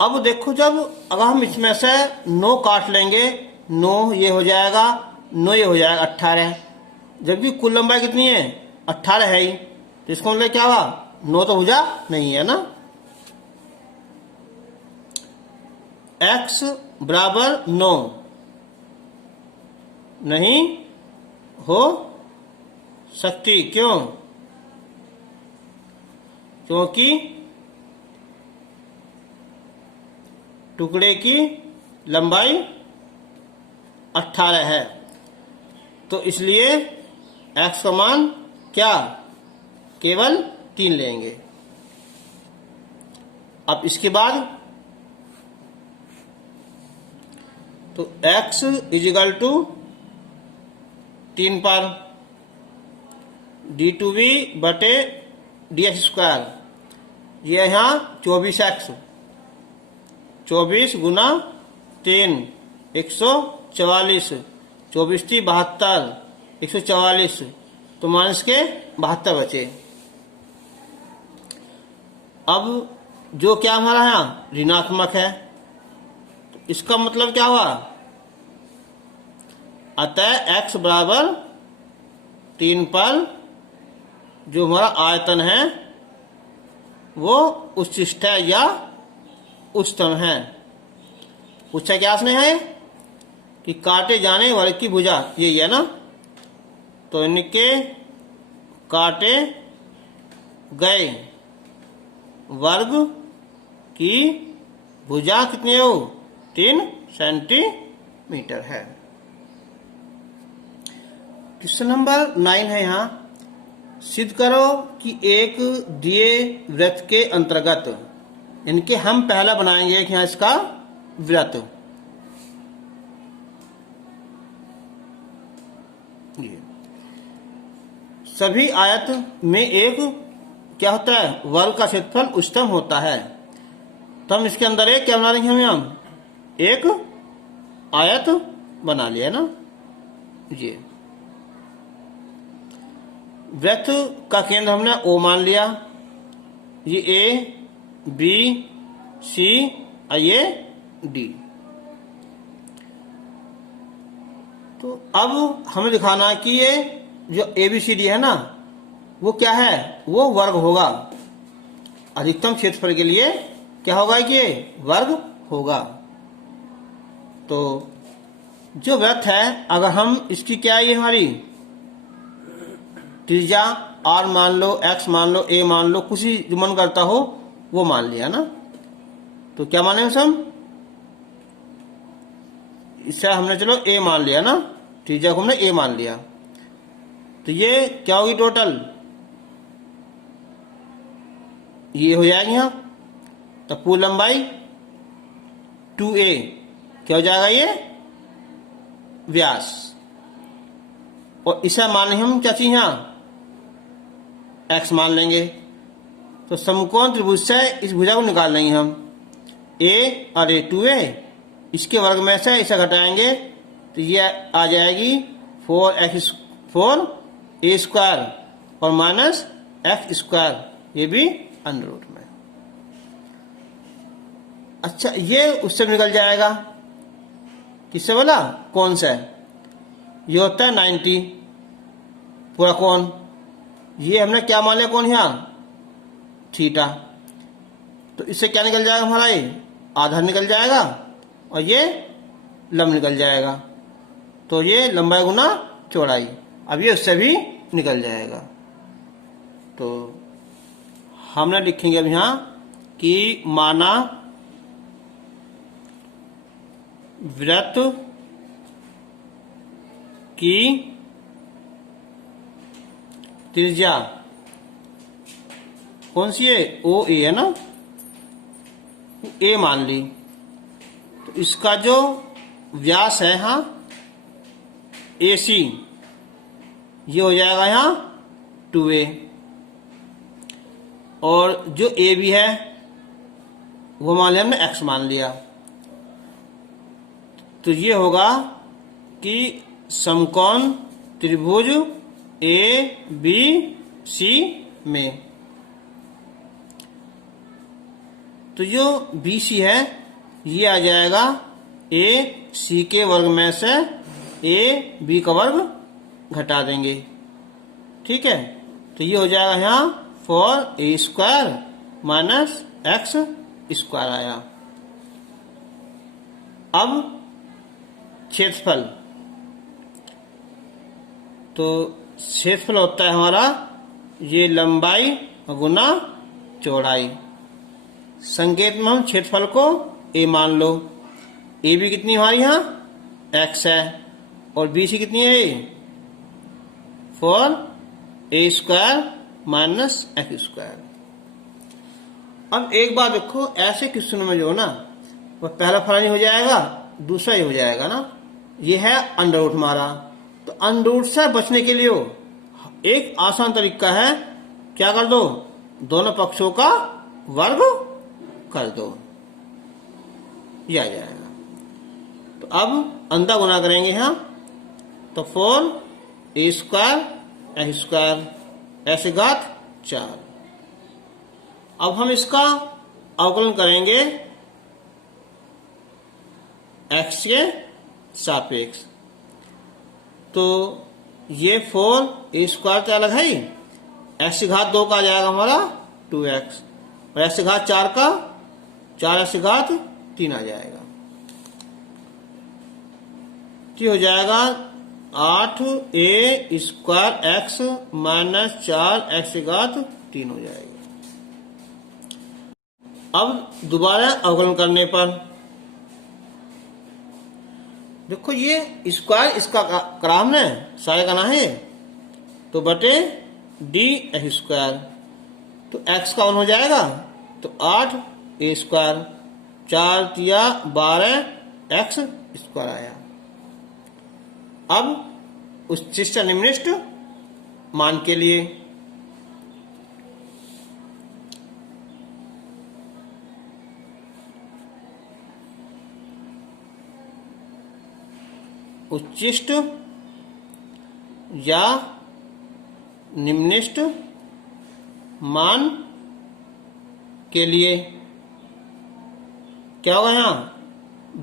अब देखो, जब अगर हम इसमें से 9 काट लेंगे, 9 ये हो जाएगा, 9 ये हो जाएगा 18, जबकि कुल लंबाई कितनी है 18 है ही, तो इसका मतलब क्या हुआ 9 तो भुजा नहीं है ना। x बराबर 9 नहीं हो सकती, क्यों? क्योंकि टुकड़े की लंबाई 18 है, तो इसलिए x का मान क्या केवल 3 लेंगे। अब इसके बाद तो x इजिकल टू 3 पर d2v बटे dx स्क्वायर, ये यहाँ 24x, 24 गुना 3 144, 24 थी 72, 144, तो माइनस के 72 बचे। अब जो क्या हमारा यहाँ ऋणात्मक है, तो इसका मतलब क्या हुआ, अतः x बराबर 3 पर जो हमारा आयतन है वो उच्छिष्ट है या उच्चतम है। पूछा क्या इसने है कि काटे जाने वर्ग की भुजा, यही है ना, तो इनके काटे गए वर्ग की भुजा कितनी हो, 3 सेंटीमीटर है। क्वेश्चन नंबर 9 है यहाँ, सिद्ध करो कि एक दिए वृत्त के अंतर्गत, इनके हम पहला बनाएंगे कि यहाँ इसका वृत्त, ये सभी आयत में एक क्या होता है, वर्ग का क्षेत्रफल उच्चतम होता है। तो हम इसके अंदर एक क्या बना देंगे, हम एक आयत बना लिया ना। ये वृत्त का केंद्र हमने O मान लिया, ये A B C और ये D। तो अब हमें दिखाना है कि ये जो ABCD है ना, वो क्या है, वो वर्ग होगा। अधिकतम क्षेत्रफल के लिए क्या होगा कि ये वर्ग होगा। तो जो वृत्त है, अगर हम इसकी क्या है, ये हमारी त्रिज्या R मान लो, X मान लो, A मान लो, कुछ ही जो मन करता हो वो मान लिया ना। तो क्या माने हम, इससे हमने चलो A मान लिया ना, त्रिज्या को हमने A मान लिया, तो ये क्या होगी टोटल, ये हो जाएगी यहाँ, तो पूर्ण लंबाई 2a क्या हो जाएगा, ये व्यास, और इसे मान लेंगे हम क्या चाहिए, यहाँ x मान लेंगे। तो समकोण त्रिभुज से इस भुजा को निकाल लेंगे हम, a और a 2a, इसके वर्ग में से इसे घटाएंगे तो ये आ जाएगी 4a स्क्वायर और माइनस x स्क्वायर, ये भी अंडर रूट में। अच्छा, ये उससे निकल जाएगा, किससे बोला, कौन सा है, ये होता है 90 पूरा कोण, ये हमने क्या मान लिया कोण यहाँ, थीटा। तो इससे क्या निकल जाएगा हमारा, ये आधार निकल जाएगा और ये लंब निकल जाएगा, तो ये लंबाई गुना चौड़ाई, अब ये उससे भी निकल जाएगा। तो हमने लिखेंगे अब यहाँ कि माना वृत्त की त्रिज्या कौन सी है, ओ ए है ना, ए मान ली, तो इसका जो व्यास है यहाँ ए सी, ये हो जाएगा यहाँ 2a, और जो ए बी है वो मान लिया हमने x मान लिया, तो ये होगा कि समकोण त्रिभुज ए बी सी में, तो जो बी सी है ये आ जाएगा ए सी के वर्ग में से ए बी का वर्ग घटा देंगे, ठीक है। तो ये हो जाएगा यहाँ 4a square minus x square आया। अब क्षेत्रफल, तो क्षेत्रफल होता है हमारा ये लंबाई गुना चौड़ाई। संकेत में हम क्षेत्रफल को a मान लो, ए भी कितनी हमारी यहाँ x है और बी सी कितनी है 4a square minus x square. अब एक बात देखो, ऐसे क्वेश्चन में जो है ना, वो पहला फलन हो जाएगा, दूसरा ही हो जाएगा ना। ये है अंडर रूट हमारा, तो अंडर रूट से बचने के लिए एक आसान तरीका है, क्या कर दो, दोनों पक्षों का वर्ग कर दो, ये आ जाएगा। तो अब अंदर गुना करेंगे यहाँ, तो 4a² x² ऐसे घात 4। अब हम इसका अवकलन करेंगे x के सापेक्ष, तो ये 4a² क्या अलग है, x घात 2 का आ जाएगा हमारा 2x, और x घात 4 का 4x घात 3 आ जाएगा। तो हो जाएगा 8a² x माइनस 4x घात 3 हो जाएगा। अब दोबारा अवकलन करने पर देखो, ये स्क्वायर इसका कराम ने सारे का ना है, तो बटे dx², तो x का 1 हो जाएगा, तो 8a², 4 तिया 12x² आया। अब उच्चिष्ट निम्निष्ट मान के लिए उच्चिष्ट या निम्निष्ट मान के लिए क्या होगा, यहाँ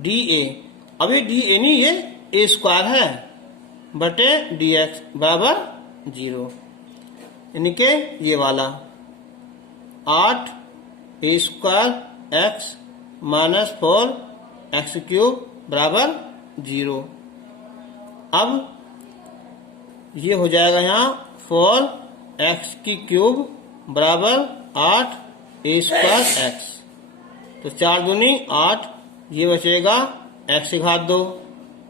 dA, अभी dA नहीं, ये a² है, बटे dx बराबर 0, यानी कि ये वाला 8a² x माइनस 4x³ बराबर 0। अब ये हो जाएगा यहाँ 4x³ बराबर 8a² x, तो 4 दूनी 8, ये बचेगा x घात 2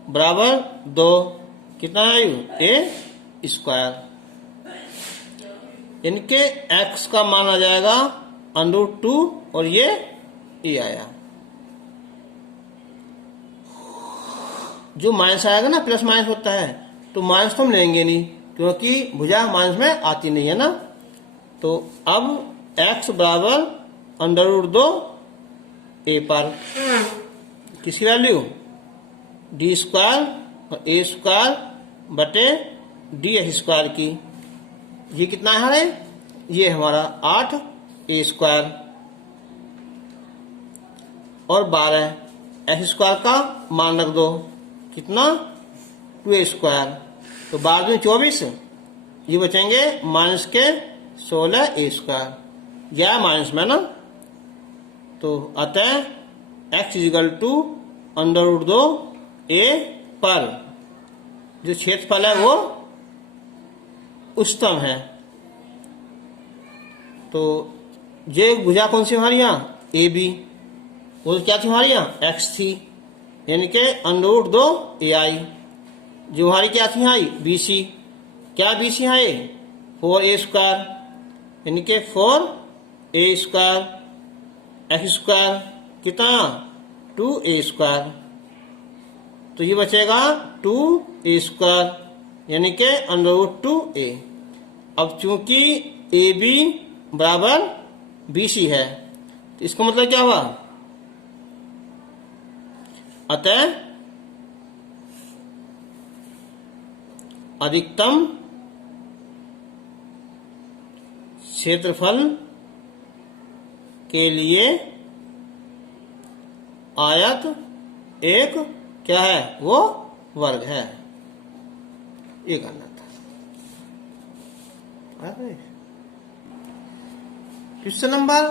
बराबर 2, कितना है a², इनके x का मान आ जाएगा √2, और ये a आया। जो माइनस आएगा ना, प्लस माइनस होता है, तो माइनस तो हम लेंगे नहीं, क्योंकि भुजा माइनस में आती नहीं है ना। तो अब x बराबर √2 a पर किसकी वैल्यू, d² और a² बटे dx² की, ये कितना है, ये हमारा 8a² और 12 x² का मान रख दो, कितना 2a², तो 12 में 24, ये बचेंगे माइनस के 16a², या माइनस में ना, तो अतः x √2 a पर जो क्षेत्रफल है वो उच्चतम है। तो ये भुजा कौन सी हमारी यहाँ, AB, वो क्या थी हमारी यहाँ, x थी, यानी कि √2 ai, जो हमारी क्या थी यहाँ BC, क्या BC है, 4a², यानी कि 4a² x² कितना 2a², तो ये बचेगा 2a², यानी कि √2a। अब चूंकि AB बराबर BC है, तो इसका मतलब क्या हुआ, अतः अधिकतम क्षेत्रफल के लिए आयत एक क्या है, वो वर्ग है, ये करना था। क्वेश्चन नंबर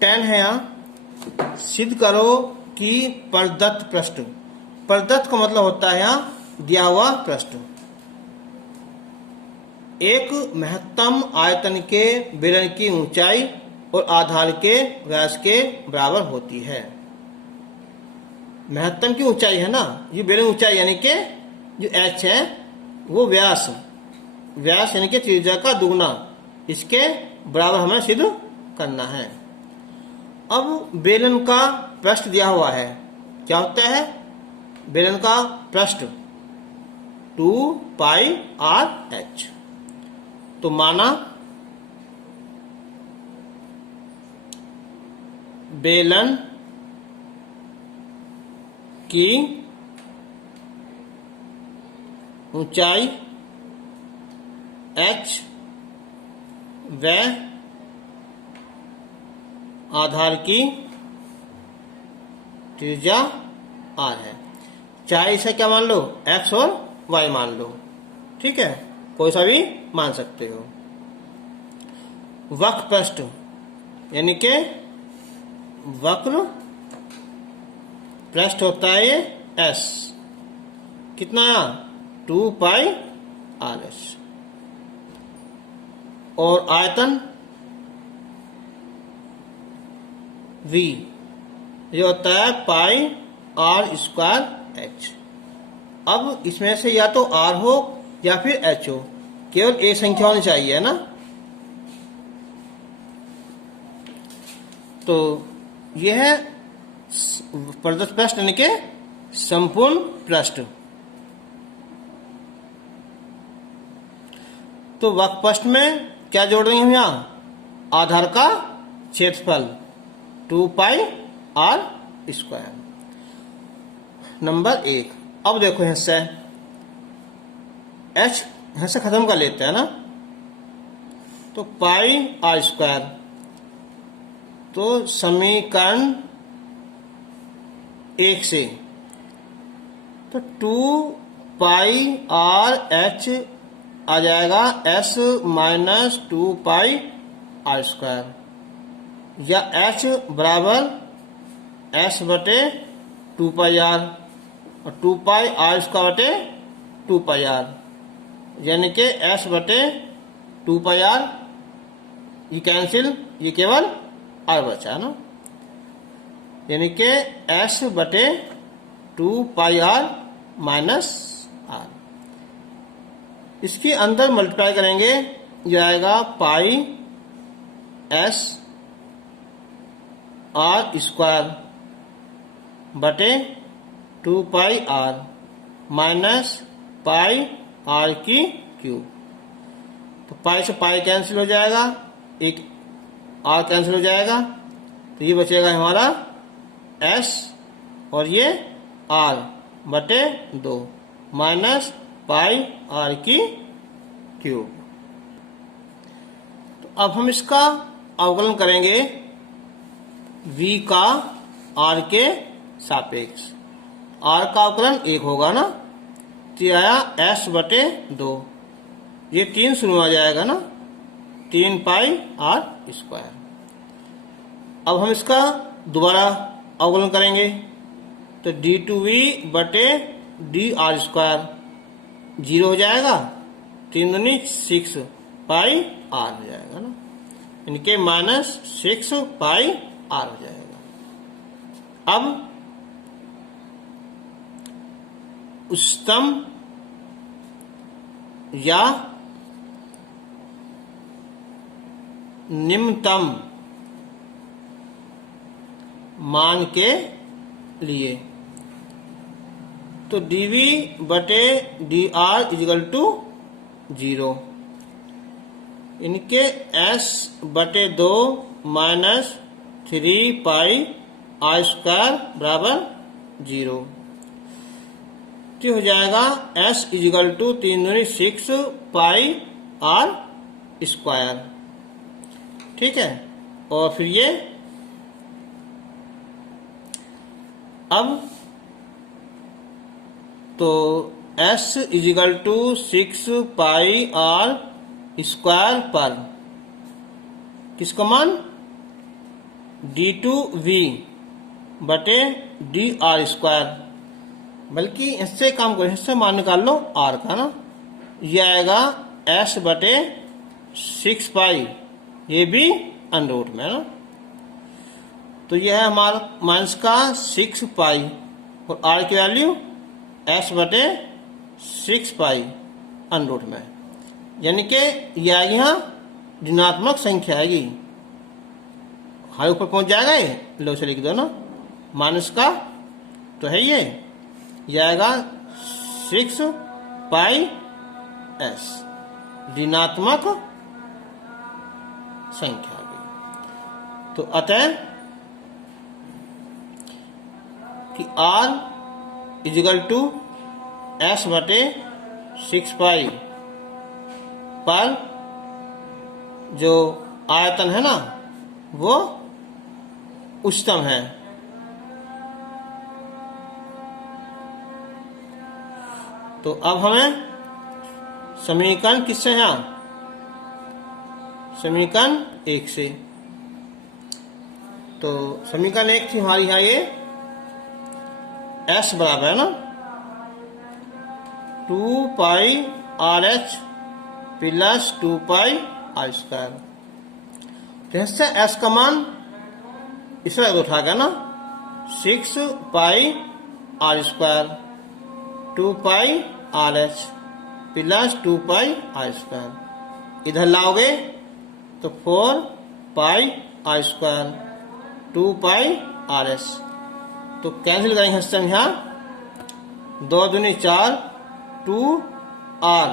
10 है, यहाँ सिद्ध करो कि प्रदत्त पृष्ठ, प्रदत्त का मतलब होता है यहाँ दिया हुआ पृष्ठ, एक महत्तम आयतन के बेलन की ऊंचाई और आधार के व्यास के बराबर होती है। महत्तम की ऊंचाई है ना, ये बेलन ऊंचाई यानी कि जो h है वो व्यास यानी कि त्रिज्या का दुगना, इसके बराबर हमें सिद्ध करना है। अब बेलन का पृष्ठ दिया हुआ है, क्या होता है बेलन का पृष्ठ 2 पाई आर एच। तो माना बेलन की ऊंचाई h व आधार की त्रिज्या r है। चाहे इसे क्या मान लो x और y मान लो, ठीक है, कोई सा भी मान सकते हो। वक्र पृष्ठ यानी कि वक्र पृष्ठ होता है ये s, कितना आया 2 पाई आर एस। और आयतन v ये होता है पाई आर स्क्वायर एच। अब इसमें से या तो r हो या फिर h हो, केवल एक संख्या होनी चाहिए ना। तो यह है प्रदत्त पृष्ठ यानी कि संपूर्ण पृष्ठ। तो वक्र पृष्ठ में क्या जोड़ रहे हैं हम यहाँ आधार का क्षेत्रफल 2 पाई आर स्क्वायर। नंबर 1। अब देखो यहाँ से h यहाँ से खत्म कर लेते हैं ना, तो पाई आर स्क्वायर, तो समीकरण 1 से तो 2 पाई आर एच आ जाएगा s minus 2 pi R square, या h बराबर s बटे 2 पाई आर और 2 पाई आर स्क्वायर बटे 2 पाई आर, यानी कि s बटे 2 पाई आर, ये कैंसिल, ये केवल r बचा ना, यानी कि s बटे 2 पाई आर माइनस आर। इसके अंदर मल्टीप्लाई करेंगे, ये आएगा पाई s आर स्क्वायर बटे 2 pi are minus pi are की क्यूब। तो पाई से पाई कैंसिल हो जाएगा, एक आर कैंसिल हो जाएगा, तो ये बचेगा हमारा s और ये r बटे 2 माइनस पाई आर की क्यूब। तो अब हम इसका अवकलन करेंगे v का r के सापेक्ष। r का अवकलन 1 होगा ना, तो आया s बटे 2, ये 3 शुरू आ जाएगा ना, 3 पाई आर स्क्वायर। अब हम इसका दोबारा अवकलन करेंगे, तो d2v बटे डी आर स्क्वायर 0 हो जाएगा, 3 दूनी 6 पाई आर हो जाएगा ना, इनके माइनस 6 पाई आर हो जाएगा। अब उच्चतम या निम्नतम मान के लिए, तो dv बटे dr इजिकल टू 0, इनके s बटे 2 माइनस 3 पाई आर स्क्वायर बराबर 0, तो हो जाएगा s इजिकल टू 3 दूनी 6 पाई आर स्क्वायर, ठीक है। और फिर ये अब तो s equal to 6 pi R square पर किसका मान d2v बटे डी आर स्क्वायर, बल्कि इससे काम करो, इससे मान निकाल लो r का ना, ये आएगा s बटे 6 पाई, ये भी अंडर रूट में ना, तो यह है हमारा माइनस का 6 पाई और r की वैल्यू s बटे 6 पाई अंडर रूट में, यानी कि यह यहाँ ऋणात्मक संख्या आएगी, हाई ऊपर पहुंच जाएगा, ये लो से लिख दो ना, माइनस का तो है ये आएगा 6 पाई एस, ऋणात्मक संख्या आ गई। तो अतः कि R इजिकल टू एस बटे 6 पाई पर जो आयतन है ना वो उच्चतम है। तो अब हमें समीकरण किससे है? समीकरण 1 से। तो समीकरण 1 थी हमारी यहाँ ये S बराबर है ना 2 pi R H plus 2 pi R square. जैसे S का मान इस तरह उठा गया ना 6 pi R square 2 pi R H plus 2 pi R square, इधर लाओगे तो 4 pi R square 2 pi R H. तो कैंसिल करेंगे हम यहाँ 2 दूनी 4 2 आर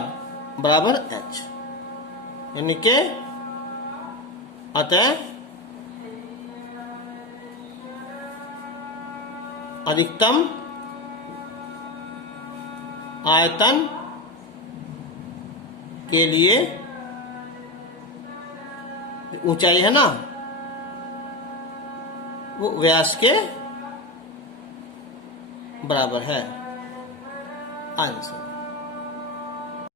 बराबर एच, यानी कि अतः अधिकतम आयतन के लिए ऊंचाई है ना वो व्यास के बराबर है आंसर।